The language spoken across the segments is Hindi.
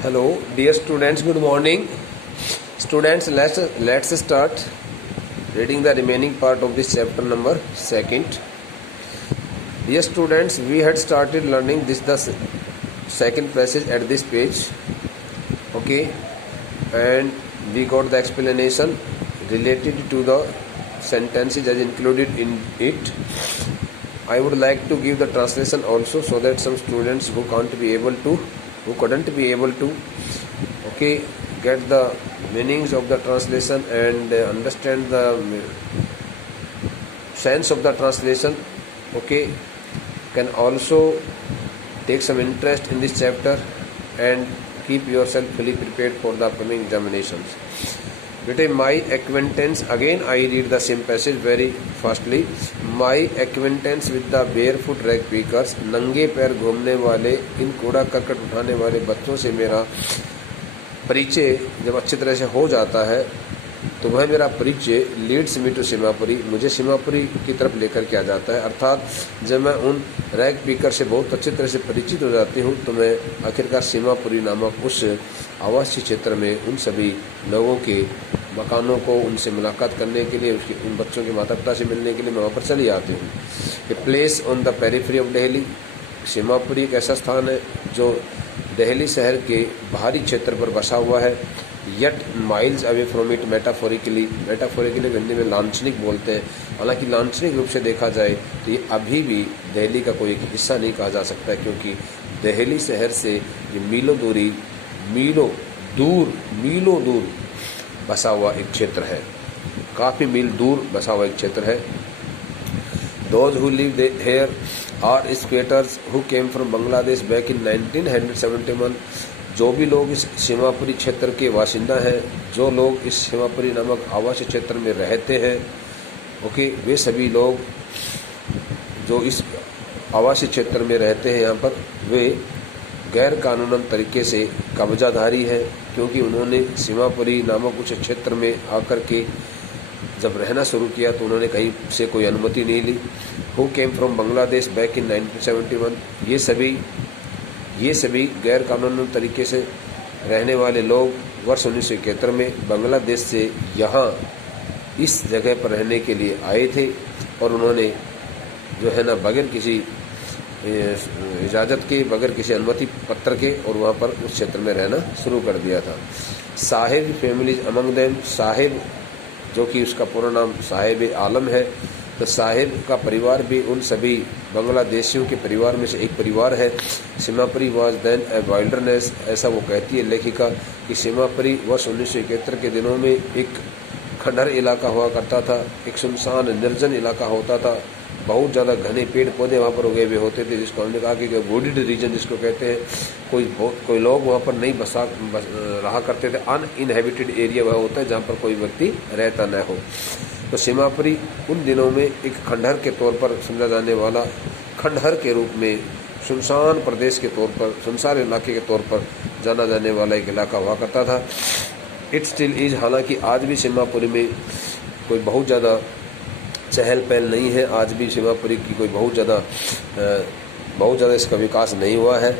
Hello, dear students, good morning. Students, let's start reading the remaining part of this chapter number 2nd. Yes, students, we had started learning the second passage at this page. Okay, and we got the explanation related to the sentences as included in it. I would like to give the translation also, so that some students who couldn't be able to get the meanings of the translation and understand the sense of the translation, can also take some interest in this chapter and keep yourself fully prepared for the upcoming examinations. My acquaintance, again I read the same passage very fastly. My acquaintance with the barefoot rag pickers, नंगे पैर घूमने वाले इन कूड़ा करकट उठाने वाले बच्चों से मेरा परिचय जब अच्छी तरह से हो जाता है तो वह मेरा परिचय लीड्स मी टू सीमापुरी, मुझे सीमापुरी की तरफ लेकर के आ जाता है। अर्थात जब मैं उन रैग पीकर से बहुत अच्छी तरह से परिचित हो जाती हूँ तो मैं आखिरकार सीमापुरी नामक उस आवासीय क्षेत्र में उन सभी लोगों के मकानों को उनसे मुलाकात करने के लिए, उन बच्चों के माता पिता से मिलने के लिए मैं वहाँ पर चली आती हूँ। A place on the periphery of Delhi, Seemapuri एक ऐसा स्थान है जो दिल्ली शहर के बाहरी क्षेत्र पर बसा हुआ है। Yet miles away from it metaphorically Hindi में लांछनिक बोलते हैं। हालांकि लांछनिक रूप से देखा जाए तो ये अभी भी दिल्ली का कोई एक हिस्सा नहीं कहा जा सकता है, क्योंकि दिल्ली शहर से ये मीलों दूर बसा हुआ एक क्षेत्र है, काफ़ी मील दूर बसा हुआ एक क्षेत्र है। Those who live here are squatters who came from Bangladesh back in 1971. जो भी लोग इस सीमापुरी क्षेत्र के बाशिंदा हैं, जो लोग इस सीमापुरी नामक आवासीय क्षेत्र में रहते हैं, वे सभी लोग जो इस आवासीय क्षेत्र में रहते हैं यहाँ पर वे गैर कानूनन तरीके से कब्जाधारी हैं, क्योंकि उन्होंने सीमापुरी नामक उस क्षेत्र में आकर के जब रहना शुरू किया तो उन्होंने कहीं से कोई अनुमति नहीं ली। Who came from Bangladesh back in 1971, ये सभी गैर कानूनी तरीके से रहने वाले लोग वर्ष 1971 में बांग्लादेश से यहाँ इस जगह पर रहने के लिए आए थे और उन्होंने जो है ना बगैर किसी इजाज़त के, बगैर किसी अनुमति पत्र के और वहाँ पर उस क्षेत्र में रहना शुरू कर दिया था। Sahib families among them, Sahib जो कि उसका पूरा नाम साहिब आलम है, तो साहिब का परिवार भी उन सभी बांग्लादेशियों के परिवार में से एक परिवार है। Seemapuri was then a wilderness, ऐसा वो कहती है लेखिका कि सीमापुरी वर्ष 1971 के दिनों में एक खंडहर इलाका हुआ करता था, एक सुनसान निर्जन इलाका होता था। बहुत ज़्यादा घने पेड़ पौधे वहाँ पर उगे हुए होते थे, जिसको हमने कहा कि वुडेड रीजन जिसको कहते हैं। कोई लोग वहाँ पर नहीं रहा करते थे। अनइनहेबिटेड एरिया वह होता है जहाँ पर कोई व्यक्ति रहता न हो। तो सीमापुरी उन दिनों में एक खंडहर के तौर पर समझा जाने वाला, खंडहर के रूप में सुनसान प्रदेश के तौर पर, सुनसान इलाके के तौर पर जाना जाने वाला एक इलाका हुआ करता था। इट स्टिल इज, हालांकि आज भी सीमापुरी में कोई बहुत ज़्यादा चहल पहल नहीं है, आज भी सीमापुरी की कोई बहुत ज़्यादा इसका विकास नहीं हुआ है,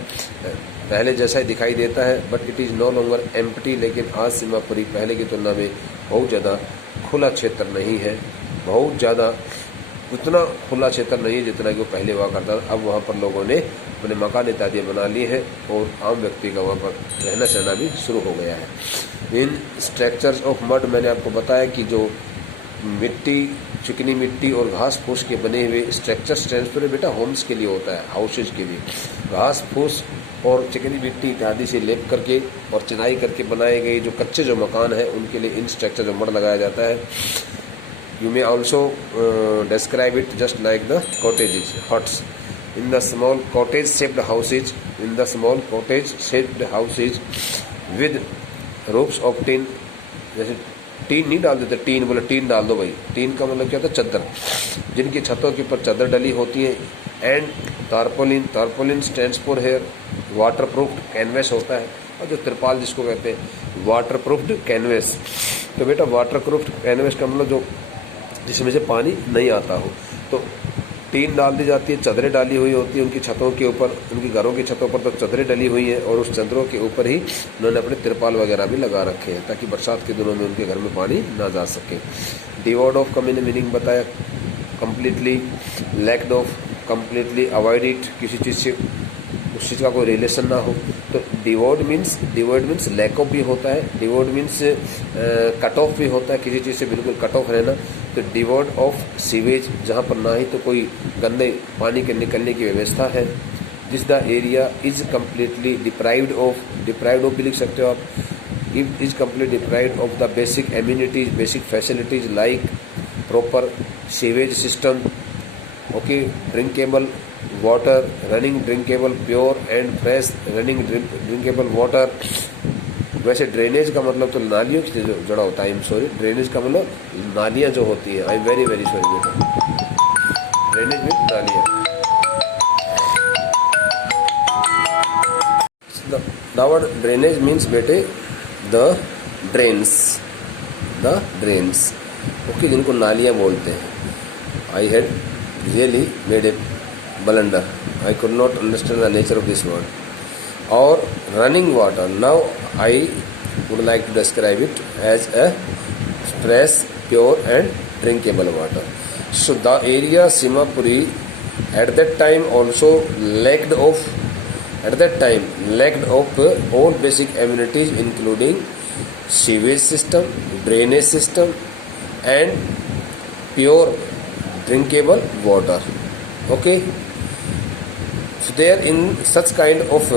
पहले जैसा ही दिखाई देता है। But it is no longer empty, लेकिन आज सीमापुरी पहले की तुलना में बहुत ज़्यादा खुला क्षेत्र नहीं है, बहुत ज़्यादा उतना खुला क्षेत्र नहीं है जितना कि वो पहले हुआ करता था। अब वहाँ पर लोगों ने अपने मकान इत्यादि बना लिए हैं और आम व्यक्ति का वहाँ पर रहना सहना भी शुरू हो गया है। इन स्ट्रक्चर्स ऑफ मड, मैंने आपको बताया कि जो मिट्टी, चिकनी मिट्टी और घास फूस के बने हुए स्ट्रक्चर स्टैंड्स पर बेटा होम्स के लिए होता है, हाउसेज के लिए। घास फूस और चिकनी मिट्टी इत्यादि से लेप करके और चिनाई करके बनाए गए जो कच्चे जो मकान हैं उनके लिए इन स्ट्रक्चर जो मड लगाया जाता है। You may also describe it just like the cottages, huts in the small cottage shaped houses with roofs of tin. जैसे टीन नहीं डाल देते, टीन बोले टीन डाल दो भाई, टीन का मतलब क्या होता है, चद्दर, जिनकी छतों के ऊपर चादर डली होती है। And tarpaulin stands for here, waterproofed canvas होता है, और जो तिरपाल जिसको कहते हैं वाटर प्रूफ्ड कैनवेस। तो बेटा वाटर प्रूफ्ड कैनवेस का मतलब जो जिसमें से पानी नहीं आता हो, तो टीन डाल दी जाती है, चादरें डाली हुई होती है उनकी छतों के ऊपर, उनकी घरों की छतों पर तो चादरें डली हुई हैं और उस चादरों के ऊपर ही उन्होंने अपने तिरपाल वगैरह भी लगा रखे हैं ताकि बरसात के दिनों में उनके घर में पानी ना जा सके। डिवॉर्ड ऑफ का मैंने मीनिंग बताया, completely, lacked of, completely avoid it, किसी चीज़ से उस चीज़ का कोई रिलेशन ना हो। तो डिवॉर्ड मीन्स लैक ऑफ भी होता है, डिवॉर्ड मीन्स कट ऑफ भी होता है, किसी चीज़ से बिल्कुल कट ऑफ रहना। तो डिवॉर्ड ऑफ सीवेज, जहाँ पर ना ही तो कोई गंदे पानी के निकलने की व्यवस्था है। This the area is completely deprived of भी लिख सकते हो आप। Is complete deprived of the basic amenities, basic facilities like proper sewage system, okay, drinkable water, running drinkable pure and fresh running drinkable water. वैसे ड्रेनेज का मतलब तो नालियों से जुड़ा होता है। आई एम सॉरी, ड्रेनेज का मतलब नालियाँ जो होती हैं। I am very very sorry बेटा, ड्रेनेज मीन नालियाँ। द वर्ड ड्रेनेज मीन्स बेटे द ड्रेन्स, ओके, जिनको नालियाँ बोलते हैं। I had really made a blunder. I could not understand the nature of this word. Or running water. Now I would like to describe it as a fresh, pure and drinkable water. So the area Simapuri at that time also lacked of all basic amenities including sewage system, drainage system and pure drinkable water. Okay. So there in such kind of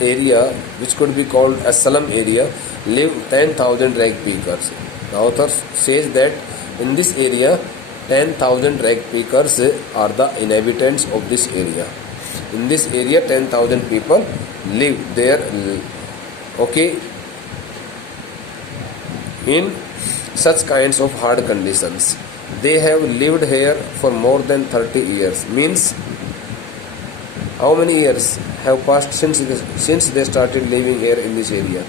area which could be called a slum area live 10,000 rag pickers. The author says that in this area 10,000 rag pickers are the inhabitants of this area. In this area 10,000 people live there, okay, in such kinds of hard conditions. They have lived here for more than 30 years. Means how many years have passed since they started living here in this area?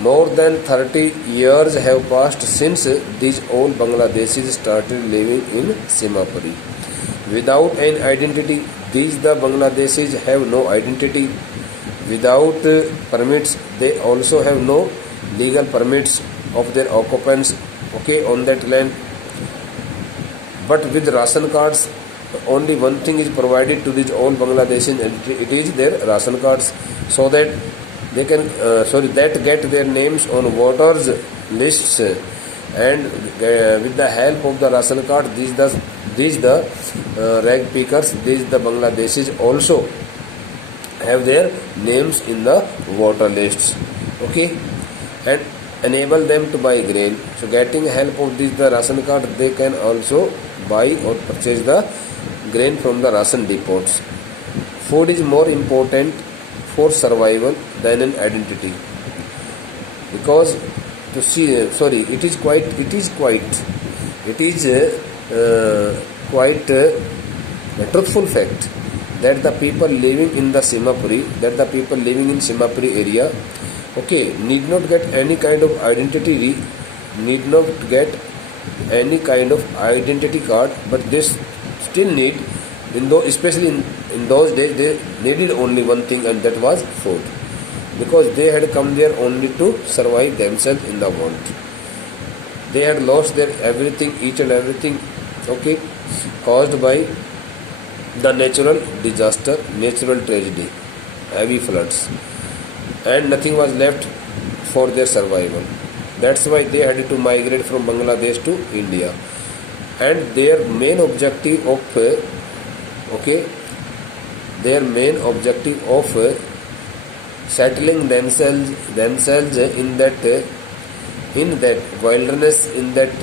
More than 30 years have passed since these old Bangladeshis started living in Simapuri. Without an identity, these the Bangladeshis have no identity. Without permits, they also have no legal permits of their occupants, okay, on that land. But with ration cards, only one thing is provided to these all Bangladeshis, and it is their ration cards, so that they can that get their names on voters lists, and with the help of the ration card, these the rag pickers, these the Bangladeshis also have their names in the voter lists, okay, and enable them to buy grain. So getting help of this the ration card, they can also buy or purchase the grain from the ration depots. Food is more important for survival than an identity, because to see it is quite a truthful fact that the people living in Simapuri area, okay, need not get any kind of identity, need not get any kind of identity card, but they still need, especially in those days, they needed only one thing, and that was food, because they had come there only to survive themselves in the world. They had lost their everything, each and everything, okay, caused by the natural disaster, natural tragedy, heavy floods, and nothing was left for their survival. That's why they had to migrate from Bangladesh to India, and their main objective of settling themselves in that wilderness, in that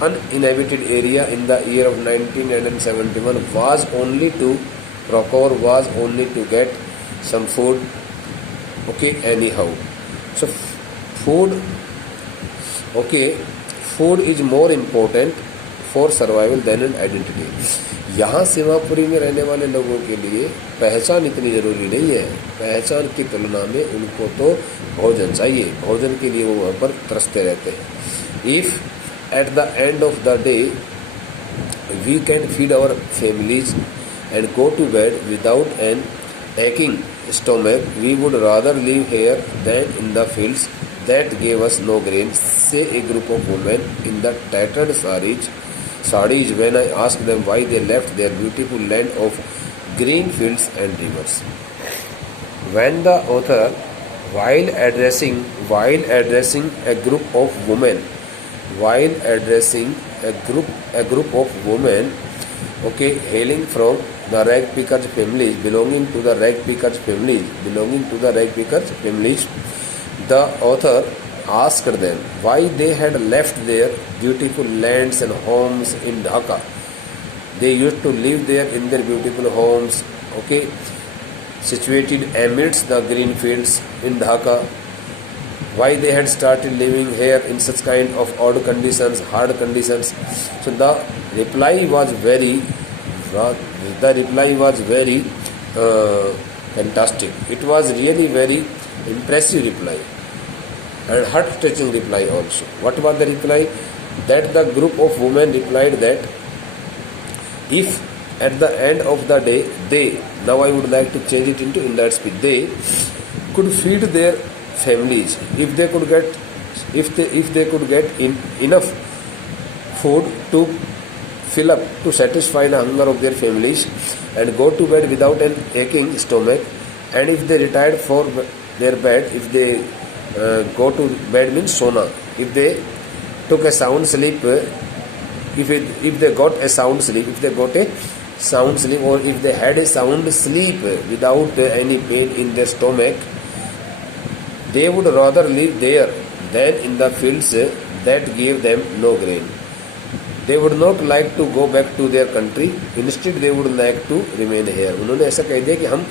uninhabited area in the year of 1971 was only to get some food, okay, anyhow. So food is more important for survival than an identity. यहाँ सीमापुरी में रहने वाले लोगों के लिए पहचान इतनी ज़रूरी नहीं है। पहचान की तुलना में उनको तो भोजन चाहिए, भोजन के लिए वो वहाँ पर तरसते रहते हैं। If at the end of the day we can feed our families and go to bed without an aching stomach. We would rather live here than in the fields that gave us no grain, say a group of women in the tattered saris when I asked them why they left their beautiful land of green fields and rivers. When the author, while addressing a group of women, okay, hailing from the rag pickers belonging to the rag pickers families, the author asked them why they had left their beautiful lands and homes in Dhaka. They used to live there in their beautiful homes, okay, situated amidst the green fields in Dhaka. Why they had started living here in such kind of odd conditions, hard conditions. So the reply was very fantastic. It was really very impressive reply and heart-touching reply also. What was the reply? That the group of women replied that if at the end of the day they, now I would like to change it into in that speech, they could feed their families, if they could get enough food to fill up, to satisfy the hunger of their families and go to bed without an aching stomach, and if they retired for their bed, if they go to bed means sona, if they took a sound sleep, if they got a sound sleep, or if they had a sound sleep without any pain in their stomach, they would rather live there than in the fields that gave them no grain. They would not like to go back to their country. Instead, they would like to remain here. उन्होंने ऐसा कह दिया कि हम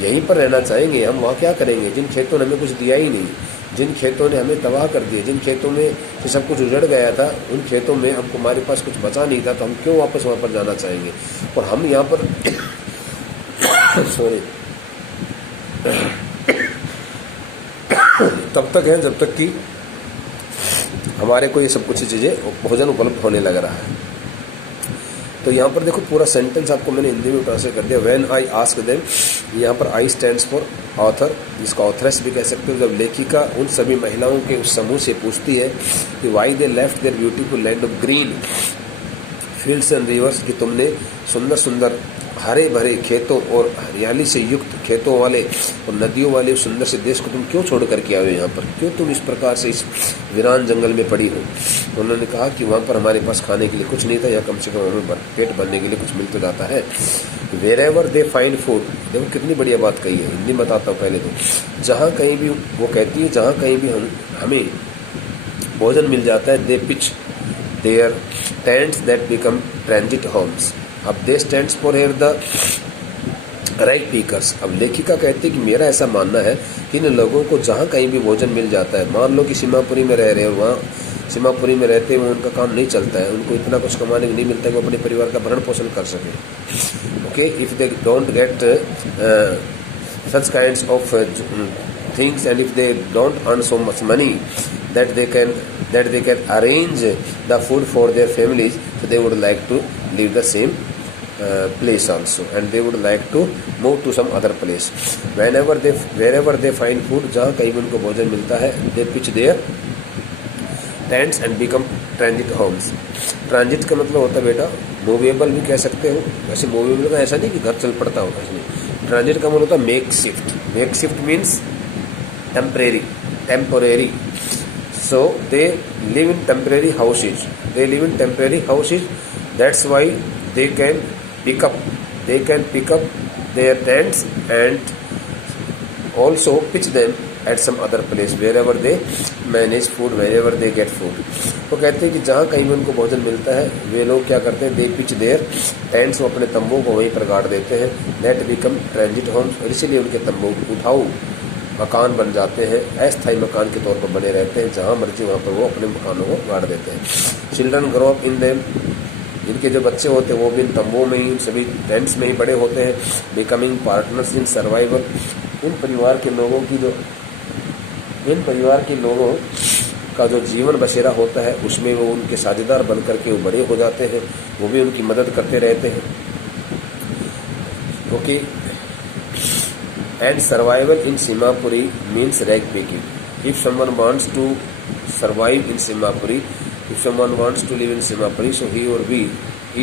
यहीं पर रहना चाहेंगे. हम वहाँ क्या करेंगे? जिन खेतों ने हमें कुछ दिया ही नहीं, जिन खेतों ने हमें तबाह कर दिया, जिन खेतों में से सब कुछ उजड़ गया था, उन खेतों में हमको हमारे पास कुछ बचा नहीं था, तो हम क्यों वापस वहाँ पर जाना चाहेंगे? और हम यहाँ पर सॉरी तब तक है जब तक कि हमारे को ये सब कुछ चीज़ें भोजन उपलब्ध होने लग रहा है. तो यहाँ पर देखो पूरा सेंटेंस आपको मैंने हिंदी में ट्रांसलेट कर दिया. व्हेन आई आस्क देम, यहाँ पर आई स्टैंड्स फॉर ऑथर, जिसका ऑथरेस भी कह सकते हो. जब लेखिका उन सभी महिलाओं के उस समूह से पूछती है कि why they left their beautiful land of green fields and rivers, कि तुमने सुंदर सुंदर हरे भरे खेतों और हरियाली से युक्त खेतों वाले और नदियों वाले सुंदर से देश को तुम क्यों छोड़ करके आए हो यहाँ पर, क्यों तुम इस प्रकार से इस वीरान जंगल में पड़ी हो. उन्होंने कहा कि वहाँ पर हमारे पास खाने के लिए कुछ नहीं था, या कम से कम हमें पेट भरने के लिए कुछ मिल तो जाता है. Wherever they find food, देखो कितनी बढ़िया बात कही है. हिंदी में बताता हूँ पहले तो. जहाँ कहीं भी, वो कहती है जहाँ कहीं भी हमें भोजन मिल जाता है, they pitch their tents that become transit homes. अब they stands for here the right pickers. अब लेखिका कहती है कि मेरा ऐसा मानना है कि इन लोगों को जहाँ कहीं भी भोजन मिल जाता है, मान लो कि सीमापुरी में रह रहे हैं, वहाँ सीमापुरी में रहते हुए उनका काम नहीं चलता है, उनको इतना कुछ कमाने को नहीं मिलता है कि वो अपने परिवार का भरण पोषण कर सके. Okay, if they don't get such kinds of things, and if they don't earn so much money that they can arrange the food for their families, so they would like to leave the same place also, and they would like to move to some other place. Wherever they find food, जहाँ कहीं भी उनको भोजन मिलता है, they pitch their tents and become transit homes. Transit का मतलब होता है बेटा मूवेबल भी कह सकते हो. वैसे मूवेबल का ऐसा नहीं कि घर चल पड़ता होगा, इसलिए ट्रांजिट का मतलब होता है make shift. Make shift means temporary. So they live in temporary houses. That's why they can pick up their tents and also pitch them at some other place wherever they manage food, wherever they get food. तो कहते हैं कि जहाँ कहीं भी उनको भोजन मिलता है, वे लोग क्या करते हैं, they pitch their tents, वो अपने तंबू को वहीं पर गाड़ देते हैं. That become transit homes, और इसीलिए उनके तंबू उठाऊ मकान बन जाते हैं, अस्थायी मकान के तौर पर बने रहते हैं. जहाँ मर्जी वहाँ पर वो अपने मकानों को गाड़ देते हैं. Children grow up in them, इनके जो बच्चे होते हैं वो भी इन तंबुओं में ही, सभी टेंट्स में ही बड़े होते हैं. बिकमिंग पार्टनर्स इन सर्वाइवल, इन परिवार के लोगों का जो जीवन बसेरा होता है उसमें वो उनके साझेदार बन करके वो बड़े हो जाते हैं, वो भी उनकी मदद करते रहते हैं। Okay, and survival in Seemapuri means rag picking. If someone wants to survive in Seemapuri, if someone wants to live in Seemapuri, so he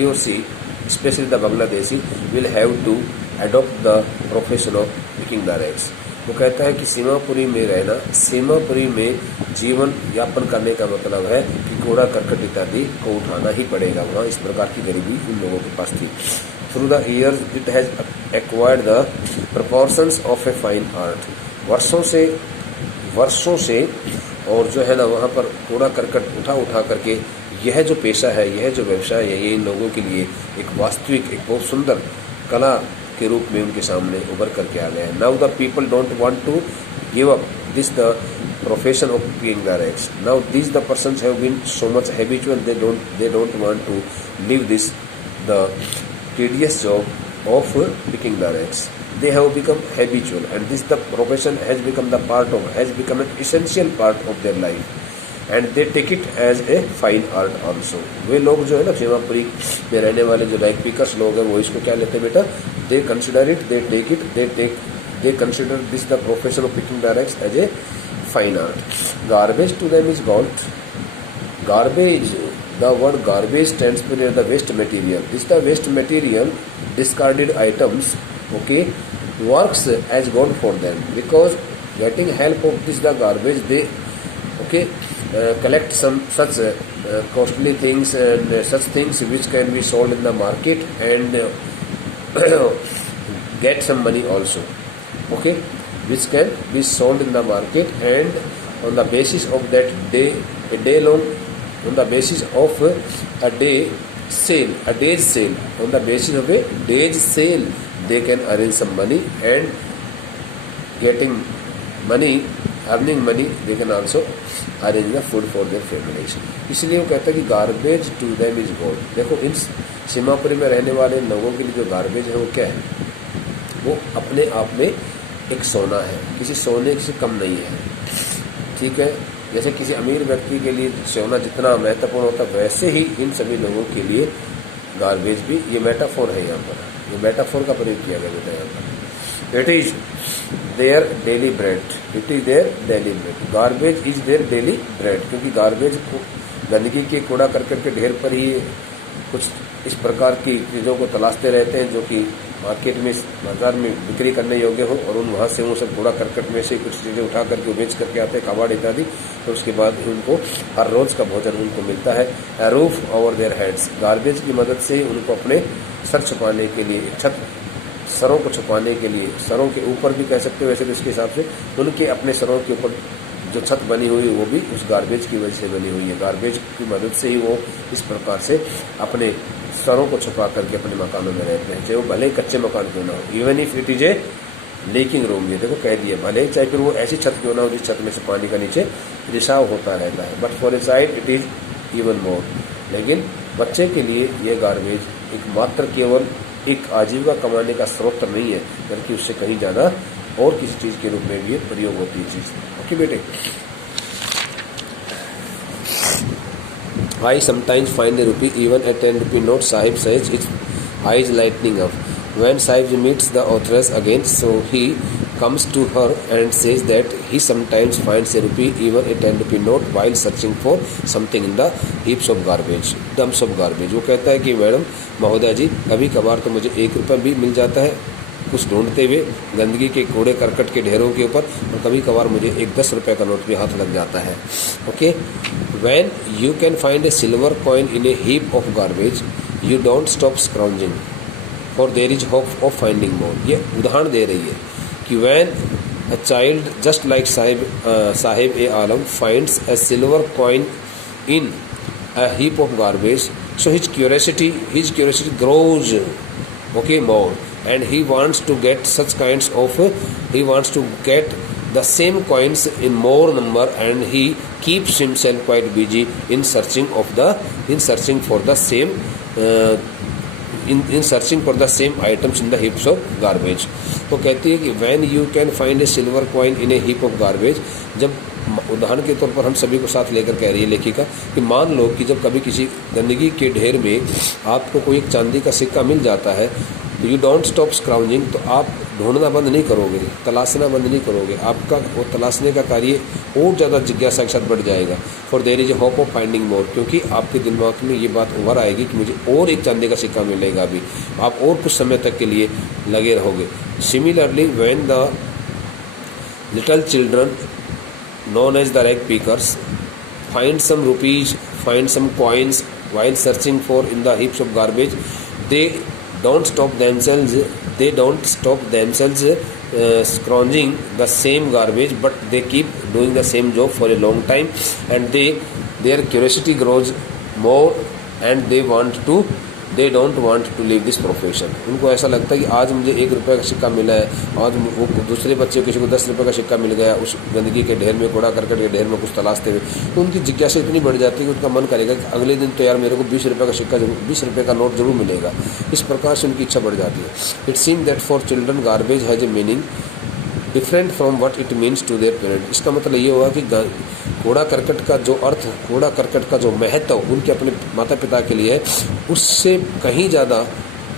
or she especially the Bangladeshi will have to adopt the profession of picking the rags। वो कहता है कि सीमापुरी में रहना, सीमापुरी में जीवन यापन करने का मतलब है कि कूड़ा करकट इत्यादि को उठाना ही पड़ेगा। वहाँ इस प्रकार की गरीबी उन लोगों के पास थी। Through the years it has acquired the proportions of a fine art. वर्षों से और जो है ना वहाँ पर कूड़ा करकट उठा करके यह जो पेशा है, यह जो व्यवसाय है, ये इन लोगों के लिए एक वास्तविक, एक बहुत सुंदर कला के रूप में उनके सामने उभर करके आ गया है। Now the people don't want to give up this the profession of picking the rags. Now this the persons have been so much habitual, they don't want to live this the tedious job of picking the rags. They have become habitual, and this the profession has become an essential part of their life, and they take it as a fine art also। वे लोग जो है ना सीमापुरी में रहने वाले जो रैग पिकर्स लोग हैं वो इसको क्या लेते हैं बेटा, they consider it, they consider this the profession of picking the rags as a fine art। Garbage to them is gold। Garbage, the word garbage stands for the waste material। This the waste material, discarded items, okay, works as gold for them, because getting help of this the garbage, they collect some such costly things and such things which can be sold in the market and get some money also, okay, which can be sold in the market, and on the basis of that on the basis of a day's sale, on the basis of a day's sale, they can earn some money, and earning money, they can also arrange the food for their families। इसलिए वो कहता है कि garbage to them is gold. देखो इन सीमापुरी में रहने वाले लोगों के लिए जो गार्बेज है वो क्या है, वो अपने आप में एक सोना है, किसी सोने से कम नहीं है, ठीक है। जैसे किसी अमीर व्यक्ति के लिए सोना जितना महत्वपूर्ण होता है, वैसे ही इन सभी लोगों के लिए गार्बेज भी, ये मेटाफोर है यहाँ पर, ये मेटाफोर का प्रयोग किया गया बेटा यहाँ पर। It is their daily bread, garbage is their daily bread, क्योंकि गार्बेज को गंदगी के कूड़ा करकट के ढेर पर ही कुछ इस प्रकार की चीज़ों को तलाशते रहते हैं जो कि मार्केट में, बाजार में बिक्री करने योग्य हो, और वहाँ से वो सब कूड़ा करकट में से कुछ चीज़ें उठा करके बेच करके आते हैं, कबाड़ इत्यादि। तो उसके बाद उनको हर रोज़ का भोजन उनको मिलता है। A roof over their heads, garbage की मदद से उनको अपने सर छुपाने के लिए, सरों को छुपाने के लिए, सरों के ऊपर भी कह सकते हो वैसे तो इसके हिसाब से, उनके अपने सरों के ऊपर जो छत बनी हुई है वो भी उस गार्बेज की वजह से बनी हुई है। गार्बेज की मदद से ही वो इस प्रकार से अपने सरों को छुपा करके अपने मकानों में रहते हैं, चाहे वो भले कच्चे मकान क्यों ना हो। Even if it is a leaking room, ये देखो कह दिया, भले चाहे फिर वो ऐसी छत क्यों ना हो जिस छत में से पानी का नीचे रिसाव होता रहता है, but for a child it is even more. लेकिन बच्चे के लिए ये गार्बेज एक मात्र केवल एक आजीविका कमाने का स्रोत नहीं है, बल्कि उससे कहीं ज़्यादा और किसी चीज़ के रूप में भी प्रयोग होती है चीज़। ओके बेटे, I sometimes find a rupee even a 10 rupee note, Sahib says, its eyes lightening up. When Sahib meets the authoress again, so he comes to her and says that he sometimes finds a rupee even a 10 rupee note while searching for something in the heaps of garbage, dumps of garbage। वो कहता है कि मैडम महोदय जी, कभी कभार तो मुझे 1 रुपया भी मिल जाता है कुछ ढूंढते हुए गंदगी के कूड़े करकट के ढेरों के ऊपर, और कभी कभार मुझे एक 10 रुपये का नोट भी हाथ लग जाता है। Okay, when you can find a silver coin in a heap of garbage, you don't stop scrounging for there is hope of finding more. ये उदाहरण दे रही है कि when a child just like Sahib e Alam finds a silver coin in a heap of garbage, so his curiosity grows, okay, more, and he wants to get the same coins in more number, and he keeps himself quite busy in searching for the same items in the heaps of garbage। तो कहती है कि when you can find a silver coin in a heap of garbage, जब उदाहरण के तौर पर हम सभी को साथ लेकर कह रही है लेखिका कि मान लो कि जब कभी किसी गंदगी के ढेर में आपको कोई एक चांदी का सिक्का मिल जाता है, तो यू डोंट स्टॉप स्क्राउजिंग, तो आप ढूंढना बंद नहीं करोगे, तलाशना बंद नहीं करोगे, आपका वो तलाशने का कार्य और ज़्यादा जिज्ञासा के साथ बढ़ जाएगा। For there is a hope of finding more, क्योंकि आपके दिमाग में ये बात उभर आएगी कि मुझे और एक चांदी का सिक्का मिलेगा अभी, आप और कुछ समय तक के लिए लगे रहोगे। Similarly when the little children known as the rag pickers find some rupees, find some coins while searching for in the heaps of garbage, they don't stop themselves scrounging the same garbage, but they keep doing the same job for a long time, and their curiosity grows more and they don't want to leave this profession। उनको ऐसा लगता है कि आज मुझे 1 रुपये का सिक्का मिला है, आज वो दूसरे बच्चे किसी को 10 रुपये का सिक्का मिल गया उस गंदगी के ढेर में, कूड़ा करकट के ढेर में कुछ तलाशते हुए, तो उनकी जिज्ञासा इतनी बढ़ जाती है कि उनका मन करेगा कि अगले दिन तो यार मेरे को 20 रुपये का सिक्का जरूर, 20 रुपये का नोट जरूर मिलेगा। इस प्रकार से उनकी इच्छा बढ़ जाती है। It seem that for children garbage has a meaning different from what it means to their parent. इसका मतलब ये हुआ कि कूड़ा करकट का जो अर्थ, कूड़ा करकट का जो महत्व उनके अपने माता पिता के लिए है, उससे कहीं ज़्यादा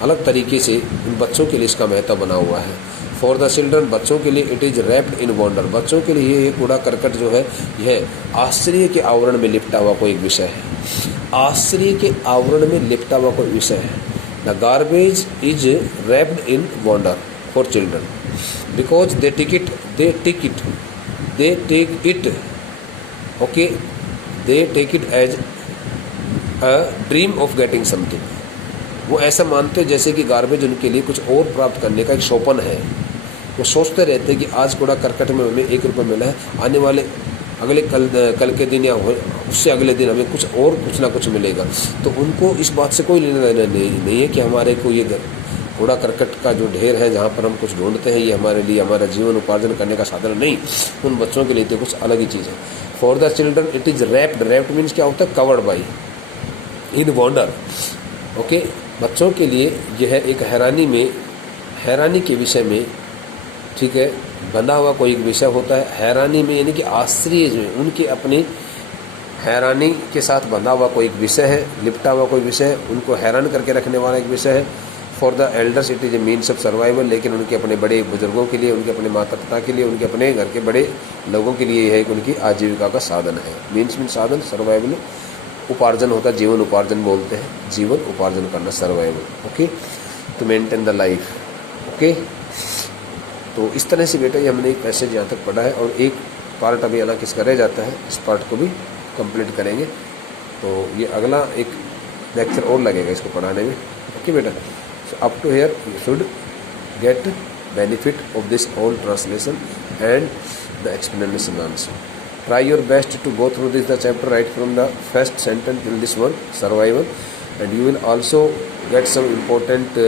अलग तरीके से उन बच्चों के लिए इसका महत्व बना हुआ है। फॉर द चिल्ड्रन, बच्चों के लिए it is wrapped in wonder, बच्चों के लिए ये कूड़ा करकट जो है यह आश्चर्य के आवरण में लिपटा हुआ कोई विषय है, आश्चर्य के आवरण में लिपटा हुआ कोई विषय है। The garbage is wrapped in wonder for children because they take it okay, they take it as a dream of getting something। वो ऐसा मानते हैं जैसे कि गार्बेज उनके लिए कुछ और प्राप्त करने का एक सोपन है। वो सोचते रहते हैं कि आज कूड़ा करकट में हमें 1 रुपये मिला है, आने वाले अगले कल के दिन या उससे अगले दिन हमें कुछ ना कुछ मिलेगा। तो उनको इस बात से कोई लेना देना नहीं है कि हमारे को ये कूड़ा करकट का जो ढेर है जहाँ पर हम कुछ ढूंढते हैं ये हमारे लिए हमारा जीवन उपार्जन करने का साधन नहीं, उन बच्चों के लिए तो कुछ अलग ही चीज़ है। For the children it is wrapped means क्या होता है, covered by in wonder. Okay, बच्चों के लिए यह एक हैरानी के विषय में, ठीक है, बंधा हुआ कोई एक विषय होता है। हैरानी में यानी कि आश्चर्य में, उनके अपनी हैरानी के साथ बंधा हुआ कोई एक विषय है, लिपटा हुआ कोई विषय है, उनको हैरान करके रखने वाला एक विषय है। For the elders it is a means of survival, लेकिन उनके अपने बड़े बुजुर्गों के लिए, उनके अपने माता पिता के लिए, उनके अपने घर के बड़े लोगों के लिए यह है कि उनकी आजीविका का साधन है। मीन्स साधन, सर्वाइवल उपार्जन होता है, जीवन उपार्जन बोलते हैं, जीवन उपार्जन करना survival. Okay, to maintain the life. Okay, तो इस तरह से बेटा ये हमने एक पैसेज यहाँ तक पढ़ा है और एक पार्ट अभी अलग किसका रह जाता है, इस पार्ट को भी कंप्लीट करेंगे। तो ये अगला एक लेक्चर और लगेगा इसको पढ़ाने में। ओके बेटा, so up to here you should get benefit of this whole translation and the explanation also. Try your best to go through the chapter right from the first sentence till this one, survival, and you will also get some important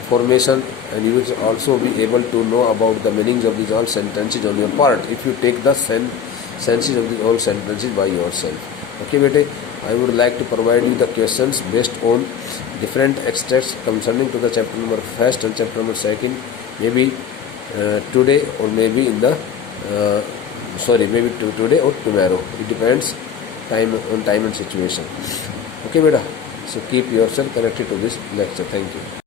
information, and you will also be able to know about the meanings of these all sentences on your part if you take the senses of these all sentences by yourself. Okay bete, I would like to provide you the questions based on different extracts concerning to the chapter number 1 and chapter number 2, maybe today or maybe in the maybe today or tomorrow. It depends on time and situation. Okay beta, so keep yourself connected to this lecture. Thank you.